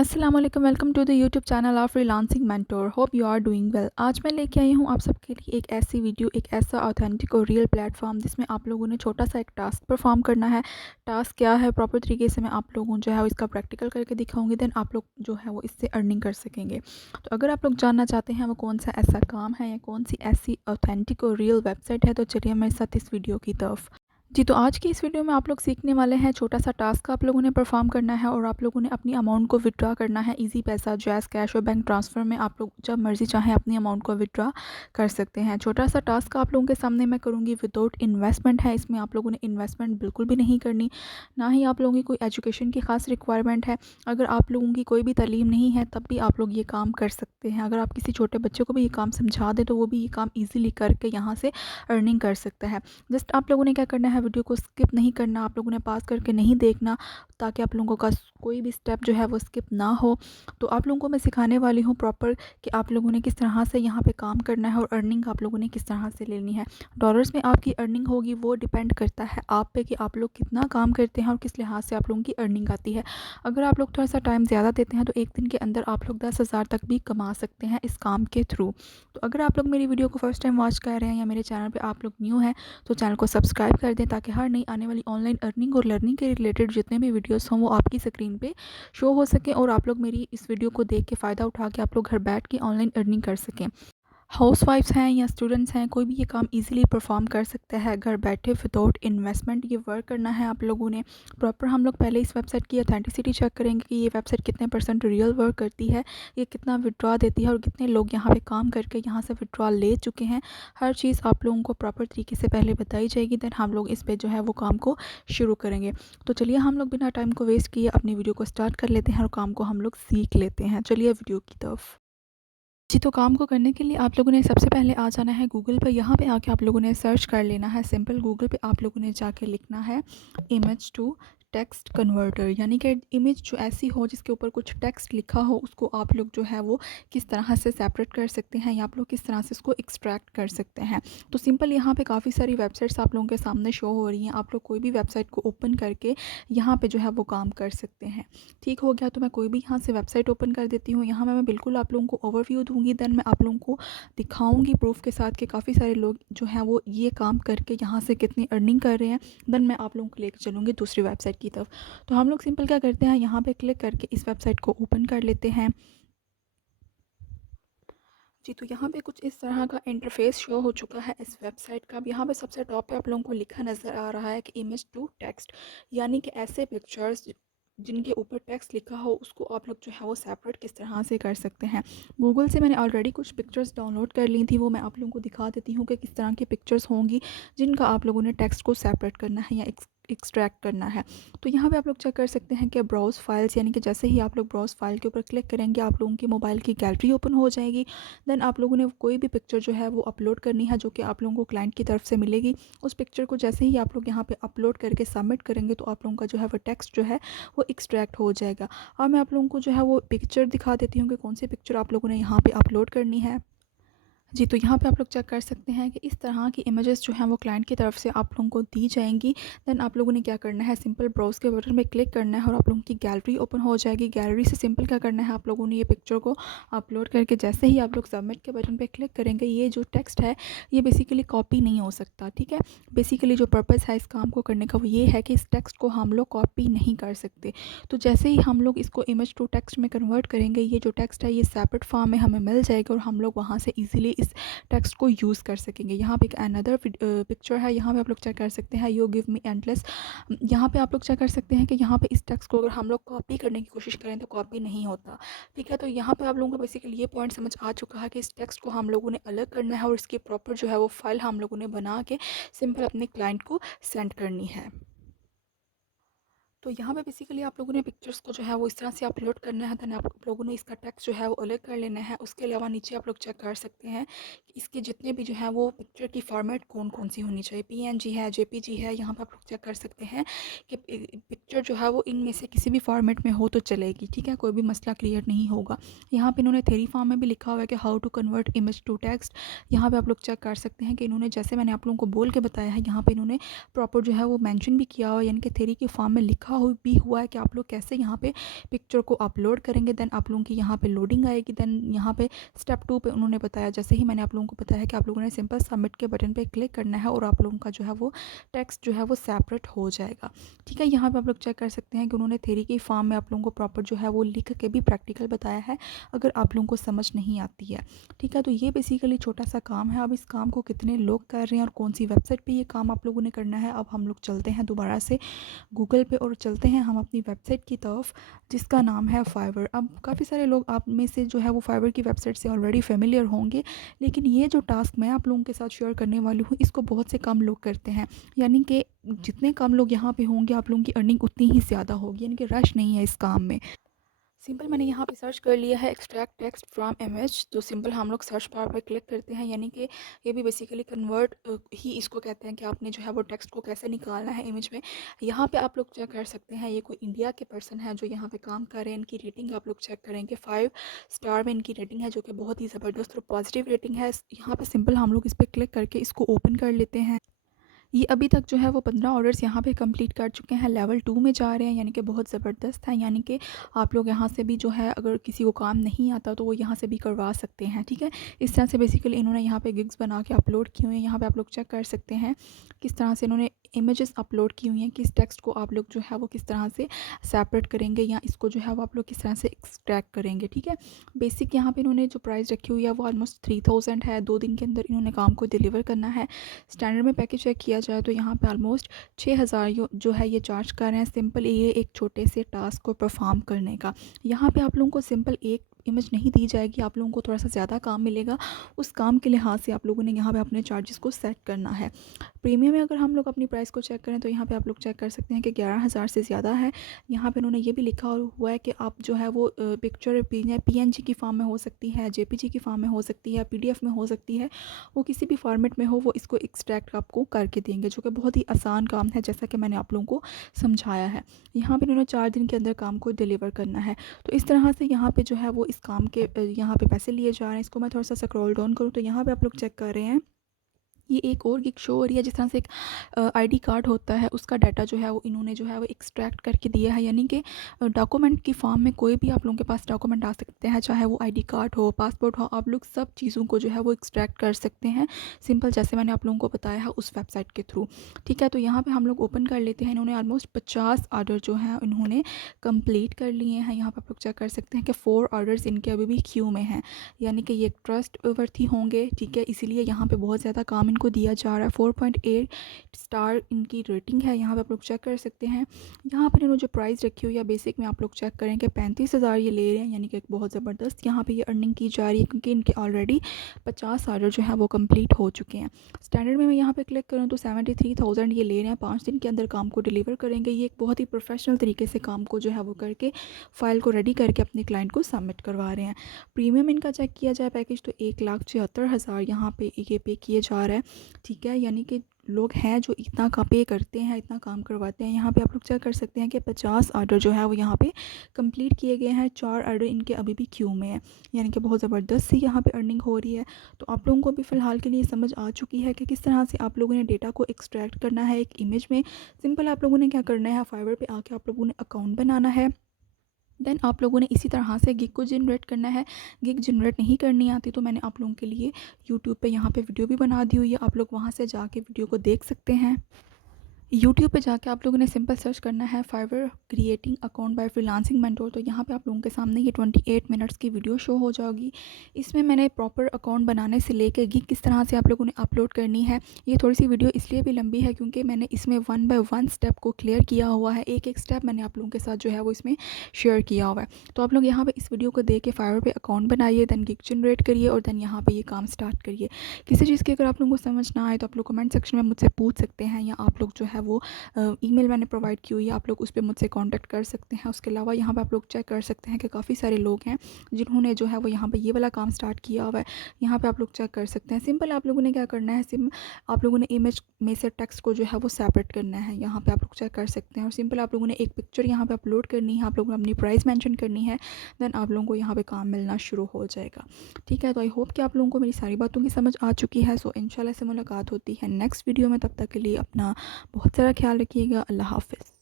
अस्सलाम वालेकुम, welcome to the YouTube channel of freelancing mentor. Hope you are doing well. आज मैं लेके आई हूँ आप सबके लिए एक ऐसी वीडियो, एक ऐसा ऑथेंटिक और रियल प्लेटफॉर्म जिसमें आप लोगों ने छोटा सा एक टास्क परफॉर्म करना है। टास्क क्या है प्रॉपर तरीके से मैं आप लोगों जो है वो इसका प्रैक्टिकल करके दिखाऊंगी, देन आप लोग जो है वो इससे अर्निंग कर सकेंगे। तो अगर आप लोग जानना चाहते हैं वो कौन सा ऐसा काम है या कौन सी ऐसी ऑथेंटिक और रियल वेबसाइट है, तो चलिए मेरे साथ इस वीडियो की तरफ। जी, तो आज की इस वीडियो में आप लोग सीखने वाले हैं छोटा सा टास्क आप लोगों ने परफॉर्म करना है और आप लोगों ने अपनी अमाउंट को विथड्रॉ करना है। इजी पैसा, जैज़ कैश और बैंक ट्रांसफ़र में आप लोग जब मर्ज़ी चाहें अपनी अमाउंट को विथड्रॉ कर सकते हैं। छोटा सा टास्क आप लोगों के सामने मैं करूँगी, विदाउट इन्वेस्टमेंट है। इसमें आप लोगों ने इन्वेस्टमेंट बिल्कुल भी नहीं करनी, ना ही आप लोगों की कोई एजुकेशन की ख़ास रिक्वायरमेंट है। अगर आप लोगों की कोई भी तालीम नहीं है तब भी आप लोग ये काम कर सकते हैं। अगर आप किसी छोटे बच्चे को भी ये काम समझा दें तो वो भी ये काम ईज़िली करके यहाँ से अर्निंग कर सकता है। जस्ट आप लोगों ने क्या करना है, वीडियो को स्किप नहीं करना, आप लोगों ने पास करके नहीं देखना, ताकि आप लोगों का कोई भी स्टेप जो है वो स्किप ना हो। तो आप लोगों को मैं सिखाने वाली हूँ प्रॉपर कि आप लोगों ने किस तरह से यहाँ पे काम करना है और अर्निंग आप लोगों ने किस तरह से लेनी है। डॉलर्स में आपकी अर्निंग होगी, वो डिपेंड करता है आप पे कि आप लोग कितना काम करते हैं और किस लिहाज से आप लोगों की अर्निंग आती है। अगर आप लोग थोड़ा सा टाइम ज़्यादा देते हैं तो एक दिन के अंदर आप लोग 10,000 तक भी कमा सकते हैं इस काम के थ्रू। तो अगर आप लोग मेरी वीडियो को फर्स्ट टाइम वॉच कर रहे हैं या मेरे चैनल पर आप लोग न्यू हैं तो चैनल को सब्सक्राइब कर दें, ताकि हर नई आने वाली ऑनलाइन अर्निंग और लर्निंग के रिलेटेड जितने भी वीडियोस हों वो आपकी स्क्रीन पे शो हो सके और आप लोग मेरी इस वीडियो को देख के फ़ायदा उठा के आप लोग घर बैठ के ऑनलाइन अर्निंग कर सकें। हाउसवाइफ्स हैं या स्टूडेंट्स हैं, कोई भी ये काम इजीली परफॉर्म कर सकता है घर बैठे विदाउट इन्वेस्टमेंट। ये वर्क करना है आप लोगों ने प्रॉपर। हम लोग पहले इस वेबसाइट की ऑथेंटिसिटी चेक करेंगे कि ये वेबसाइट कितने परसेंट रियल वर्क करती है, ये कितना विड्रॉ देती है और कितने लोग यहाँ पे काम करके यहाँ से विड्रॉ ले चुके हैं। हर चीज़ आप लोगों को प्रॉपर तरीके से पहले बताई जाएगी, देन हम लोग इस पर जो है वो काम को शुरू करेंगे। तो चलिए हम लोग बिना टाइम को वेस्ट किए अपनी वीडियो को स्टार्ट कर लेते हैं और काम को हम लोग सीख लेते हैं। चलिए वीडियो की तरफ। जी, तो काम को करने के लिए आप लोगों ने सबसे पहले आ जाना है गूगल पर। यहाँ पे आके आप लोगों ने सर्च कर लेना है सिंपल। गूगल पे आप लोगों ने जाके लिखना है इमेज टू टेक्स्ट कन्वर्टर, यानी कि इमेज जो ऐसी हो जिसके ऊपर कुछ टेक्स्ट लिखा हो उसको आप लोग जो है वो किस तरह से सेपरेट कर सकते हैं या आप लोग किस तरह से इसको एक्सट्रैक्ट कर सकते हैं। तो सिंपल यहाँ पे काफ़ी सारी वेबसाइट्स आप लोगों के सामने शो हो रही हैं। आप लोग कोई भी वेबसाइट को ओपन करके यहाँ पे जो है वो काम कर सकते हैं। ठीक हो गया, तो मैं कोई भी यहाँ से वेबसाइट ओपन कर देती हूँ। यहाँ मैं बिल्कुल आप लोगों को ओवरव्यू दूँगी, देन मैं आप लोगों को दिखाऊँगी प्रूफ के साथ कि काफ़ी सारे लोग जो हैं वो ये काम करके यहाँ से कितनी अर्निंग कर रहे हैं। देन मैं आप लोगों को लेकर चलूँगी दूसरी वेबसाइट की तरफ। तो हम लोग सिंपल क्या करते हैं, यहाँ पे क्लिक करके इस वेबसाइट को ओपन कर लेते हैं। जी, तो यहाँ पे कुछ इस तरह का इंटरफेस शो हो चुका है इस वेबसाइट का। अब यहाँ पे सबसे टॉप पे आप लोगों को लिखा नज़र आ रहा है कि इमेज टू टेक्स्ट, यानी कि ऐसे पिक्चर्स जिनके ऊपर टेक्स्ट लिखा हो उसको आप लोग जो है वो सेपरेट किस तरह से कर सकते हैं। गूगल से मैंने ऑलरेडी कुछ पिक्चर्स डाउनलोड कर ली थी, वो मैं आप लोगों को दिखा देती हूँ कि किस तरह की पिक्चर्स होंगी जिनका आप लोगों ने टेक्स्ट को सेपरेट करना है या एक्सट्रैक्ट करना है। तो यहाँ पे आप लोग चेक कर सकते हैं कि ब्राउज़ फाइल्स, यानी कि जैसे ही आप लोग ब्राउज़ फाइल के ऊपर क्लिक करेंगे आप लोगों की मोबाइल की गैलरी ओपन हो जाएगी। देन आप लोगों ने कोई भी पिक्चर जो है वो अपलोड करनी है जो कि आप लोगों को क्लाइंट की तरफ से मिलेगी। उस पिक्चर को जैसे ही आप लोग यहाँ पे अपलोड करके सबमिट करेंगे तो आप लोगों का जो है वो टेक्स्ट जो है वो एक्सट्रैक्ट हो जाएगा। और मैं आप लोगों को जो है वो पिक्चर दिखा देती हूँ कि कौन सी पिक्चर आप लोगों ने यहाँ पे अपलोड करनी है। जी, तो यहाँ पे आप लोग चेक कर सकते हैं कि इस तरह की इमेजेस जो हैं वो क्लाइंट की तरफ से आप लोगों को दी जाएंगी। देन आप लोगों ने क्या करना है, सिंपल ब्राउज़ के बटन पे क्लिक करना है और आप लोगों की गैलरी ओपन हो जाएगी। गैलरी से सिंपल क्या करना है, आप लोगों ने ये पिक्चर को अपलोड करके जैसे ही आप लोग सबमिट के बटन पे क्लिक करेंगे, ये जो टेक्स्ट है ये बेसिकली कॉपी नहीं हो सकता, ठीक है। बेसिकली जो पर्पज़ है इस काम को करने का वो ये है कि इस टेक्स्ट को हम लोग कॉपी नहीं कर सकते। तो जैसे ही हम लोग इसको इमेज टू टेक्स्ट में कन्वर्ट करेंगे, ये जो टेक्स्ट है ये सेपरेट फॉर्म में हमें मिल जाएगा और हम लोग वहाँ से ईजिली इस टेक्स्ट को यूज़ कर सकेंगे। यहाँ पे एक अनदर पिक्चर है, यहाँ पे आप लोग चेक कर सकते हैं यू गिव मी एंडलेस। यहाँ पे आप लोग चेक कर सकते हैं कि यहाँ पे इस टेक्स्ट को अगर हम लोग कॉपी करने की कोशिश करें तो कॉपी नहीं होता, ठीक है। तो यहाँ पे आप लोगों को बेसिकली ये पॉइंट समझ आ चुका है कि इस टेक्स्ट को हम लोगों ने अलग करना है और इसकी प्रॉपर जो है वो फाइल हम लोगों ने बना के सिंपल अपने क्लाइंट को सेंड करनी है। तो यहाँ पे बेसिकली आप लोगों ने पिक्चर्स को जो है वो इस तरह से अपलोड करना है, देन आप लोगों ने इसका टेक्स्ट जो है वो अलग कर लेना है। उसके अलावा नीचे आप लोग चेक कर सकते हैं कि इसके जितने भी जो है वो पिक्चर की फॉर्मेट कौन कौन सी होनी चाहिए, पीएनजी है, जेपीजी है। यहाँ पे आप लोग चेक कर सकते हैं कि पिक्चर जो है वो इनमें से किसी भी फॉर्मेट में हो तो चलेगी, ठीक है, कोई भी मसला क्लियर नहीं होगा। यहाँ पर इन्होंने थ्योरी फॉर्म में भी लिखा हुआ है कि how to convert image to text. यहाँ पर आप लोग चेक कर सकते हैं कि इन्होंने जैसे मैंने आप लोगों को बोल के बताया है, यहाँ पर इन्होंने प्रॉपर जो है वो मैंशन भी किया हुआ, यानी कि थ्योरी के फॉर्म में लिखा लिखा भी हुआ है कि आप लोग कैसे यहाँ पे पिक्चर को अपलोड करेंगे। देन आप लोगों की यहाँ पे लोडिंग आएगी। देन यहाँ पे स्टेप 2 पे उन्होंने बताया, जैसे ही मैंने आप लोगों को बताया कि आप लोगों ने सिंपल सबमिट के बटन पे क्लिक करना है और आप लोगों का जो है वो टेक्स्ट जो है वो सेपरेट हो जाएगा। ठीक है, यहाँ पे आप लोग चेक कर सकते हैं कि उन्होंने थ्योरी की फॉर्म में आप लोगों को प्रॉपर जो है वो लिख के भी प्रैक्टिकल बताया है, अगर आप लोगों को समझ नहीं आती है। ठीक है, तो ये बेसिकली छोटा सा काम है। अब इस काम को कितने लोग कर रहे हैं और कौन सी वेबसाइट पे ये काम आप लोगों ने करना है, अब हम लोग चलते हैं दोबारा से गूगल पे और चलते हैं हम अपनी वेबसाइट की तरफ, जिसका नाम है फाइवर। अब काफ़ी सारे लोग आप में से जो है वो फाइवर की वेबसाइट से ऑलरेडी फेमिलियर होंगे, लेकिन ये जो टास्क मैं आप लोगों के साथ शेयर करने वाली हूँ इसको बहुत से कम लोग करते हैं। यानी कि जितने कम लोग यहाँ पे होंगे आप लोगों की अर्निंग उतनी ही ज़्यादा होगी, यानी कि रश नहीं है इस काम में। सिंपल मैंने यहाँ पे सर्च कर लिया है एक्सट्रैक्ट टेक्स्ट फ्रॉम इमेज, जो सिंपल हम लोग सर्च बार पे क्लिक करते हैं, यानी कि ये भी बेसिकली कन्वर्ट ही इसको कहते हैं कि आपने जो है वो टेक्स्ट को कैसे निकालना है इमेज में। यहाँ पे आप लोग चेक कर सकते हैं, ये कोई इंडिया के पर्सन है जो यहाँ पे काम कर रहे हैं। इनकी रेटिंग आप लोग चेक करेंगे, 5 स्टार में इनकी रेटिंग है, जो कि बहुत ही ज़बरदस्त और पॉजिटिव रेटिंग है। यहाँ पे सिंपल हम लोग इस पर क्लिक करके इसको ओपन कर लेते हैं। ये अभी तक जो है वो 15 ऑर्डर्स यहाँ पे कंप्लीट कर चुके हैं, लेवल 2 में जा रहे हैं, यानी कि बहुत ज़बरदस्त है। यानी कि आप लोग यहाँ से भी जो है अगर किसी को काम नहीं आता तो वो यहाँ से भी करवा सकते हैं। ठीक है, इस तरह से बेसिकली इन्होंने यहाँ पे गिग्स बना के अपलोड किए हुए हैं। यहाँ पे आप लोग चेक कर सकते हैं किस तरह से इन्होंने इमेजेस अपलोड की हुई हैं, किस टेक्स्ट को आप लोग जो है वो किस तरह से सेपरेट करेंगे या इसको जो है वो आप लोग किस तरह से एक्सट्रैक्ट करेंगे। ठीक है, बेसिक यहाँ पे इन्होंने जो प्राइस रखी हुई है वो ऑलमोस्ट 3000 है। 2 दिन के अंदर इन्होंने काम को डिलीवर करना है। स्टैंडर्ड में पैकेज चेक किया जाए तो यहाँ पे ऑलमोस्ट 6000 जो है ये चार्ज कर रहे हैं सिंपल ये एक छोटे से टास्क को परफॉर्म करने का। यहाँ पे आप लोगों को सिंपल एक इमेज नहीं दी जाएगी, आप लोगों को थोड़ा सा ज़्यादा काम मिलेगा। उस काम के लिहाज से आप लोगों ने यहाँ पे अपने चार्जेस को सेट करना है। प्रीमियम में अगर हम लोग अपनी प्राइस को चेक करें तो यहाँ पे आप लोग चेक कर सकते हैं कि 11,000 से ज़्यादा है। यहाँ पे उन्होंने ये भी लिखा हुआ है कि आप जो है वो पिक्चर पीएनजी की फॉर्म में हो सकती है, जेपीजी की फॉर्म में हो सकती है, पीडीएफ में हो सकती है, वो किसी भी फॉर्मेट में हो वो इसको एक्सट्रैक्ट आपको करके देंगे, जो कि बहुत ही आसान काम है जैसा कि मैंने आप लोगों को समझाया है। यहाँ पे उन्होंने 4 दिन के अंदर काम को डिलीवर करना है। तो इस तरह से यहाँ पे जो है वो इस काम के यहाँ पे पैसे लिए जा रहे हैं। इसको मैं थोड़ा सा स्क्रॉल डाउन करूँ तो यहाँ पे आप लोग चेक कर रहे हैं, ये एक और गिग शो हो रही है जिस तरह से एक आईडी कार्ड होता है उसका डाटा जो है वो इन्होंने जो है वो एक्सट्रैक्ट करके दिया है। यानी कि डॉक्यूमेंट की फॉर्म में कोई भी आप लोगों के पास डॉक्यूमेंट आ सकते हैं, चाहे वो आईडी कार्ड हो, पासपोर्ट हो, आप लोग सब चीज़ों को जो है वो एक्सट्रैक्ट कर सकते हैं सिंपल जैसे मैंने आप लोगों को बताया है उस वेबसाइट के थ्रू। ठीक है, तो यहाँ पर हम लोग ओपन कर लेते हैं। इन्होंने ऑलमोस्ट 50 ऑर्डर जो है इन्होंने कंप्लीट कर लिए हैं। यहाँ पर आप लोग चेक कर सकते हैं कि 4 ऑर्डर्स इनके अभी भी क्यू में हैं, यानी कि ये ट्रस्ट वर्थी होंगे। ठीक है, इसीलिए यहाँ पे बहुत ज़्यादा काम इनको दिया जा रहा है। 4.8 स्टार इनकी रेटिंग है, यहाँ पे आप लोग चेक कर सकते हैं। यहाँ पर इन्होंने जो प्राइस रखी हुई है बेसिक में आप लोग चेक करें कि 35,000 ये ले रहे हैं, यानी कि एक बहुत ज़बरदस्त यहाँ पे ये अर्निंग की जा रही है, क्योंकि इनके ऑलरेडी 50 ऑर्डर जो है वो कंप्लीट हो चुके हैं। स्टैंडर्ड में मैं यहाँ पे क्लिक करूँ तो 73,000 ये ले रहे हैं, 5 दिन के अंदर काम को डिलीवर करेंगे। ये एक बहुत ही प्रोफेशनल तरीके से काम को जो है वो करके फ़ाइल को रेडी करके अपने क्लाइंट को सबमिट करवा रहे हैं। प्रीमियम इनका चेक किया जाए पैकेज तो 1,76,000 यहाँ पे ये पे किए जा रहा है। ठीक है, यानी कि लोग हैं जो इतना का पे करते हैं, इतना काम करवाते हैं। यहाँ पे आप लोग चेक कर सकते हैं कि 50 ऑर्डर जो है वो यहाँ पे कंप्लीट किए गए हैं, 4 ऑर्डर इनके अभी भी क्यू में है, यानी कि बहुत ज़बरदस्त सी यहाँ पे अर्निंग हो रही है। तो आप लोगों को भी फ़िलहाल के लिए समझ आ चुकी है कि किस तरह से आप लोगों ने डेटा को एक्सट्रैक्ट करना है एक इमेज में। सिंपल आप लोगों ने क्या करना है, फाइवर पे आके आप लोगों ने अकाउंट बनाना है। देन आप लोगों ने इसी तरह से गिग को जनरेट करना है। गिग जनरेट नहीं करनी आती तो मैंने आप लोगों के लिए यूट्यूब पे यहाँ पे वीडियो भी बना दी हुई है, आप लोग वहाँ से जाके वीडियो को देख सकते हैं। यूट्यूब पे जाके आप लोगों ने सिंपल सर्च करना है Fiverr creating account by freelancing mentor, तो यहाँ पे आप लोगों के सामने ये 28 मिनट्स की वीडियो शो हो जाएगी। इसमें मैंने प्रॉपर अकाउंट बनाने से लेकर गिग किस तरह से आप लोगों ने अपलोड करनी है, ये थोड़ी सी वीडियो इसलिए भी लंबी है क्योंकि मैंने इसमें 1 बाय 1 स्टेप को क्लियर किया हुआ है। एक एक स्टेप मैंने आप लोगों के साथ जो है वो इसमें शेयर किया हुआ है। तो आप लोग यहाँ पर इस वीडियो को देख के फाइवर पर अकाउंट बनाइए, देन गिग जनरेट करिए और देन यहाँ पर ये काम स्टार्ट करिए। किसी चीज़ की अगर आप लोगों को समझ ना आए तो आप लोग कमेंट सेक्शन में मुझसे पूछ सकते हैं, या आप लोग जो है वो ईमेल मैंने प्रोवाइड की हुई है, आप लोग उस पर मुझसे कांटेक्ट कर सकते हैं। उसके अलावा यहाँ पे आप लोग चेक कर सकते हैं कि काफ़ी सारे लोग हैं जिन्होंने जो है वो यहाँ पे ये वाला काम स्टार्ट किया हुआ है। यहाँ पे आप लोग चेक कर सकते हैं। सिंपल आप लोगों ने क्या करना है, आप लोगों ने इमेज में से टेक्स्ट को जो है वो सेपरेट करना है, यहाँ पे आप लोग चेक कर सकते हैं। और सिंपल आप लोगों ने एक पिक्चर यहाँ पे अपलोड करनी है, आप लोगों ने अपनी प्राइस मेंशन करनी है, देन आप लोगों को यहाँ पे काम मिलना शुरू हो जाएगा। ठीक है, तो आई होप कि आप लोगों को मेरी सारी बातों की समझ आ चुकी है। सो इंशाल्लाह से मुलाकात होती है नेक्स्ट वीडियो में, तब तक के लिए अपना बहुत सारा ख्याल रखिएगा। अल्लाह हाफ़िज़।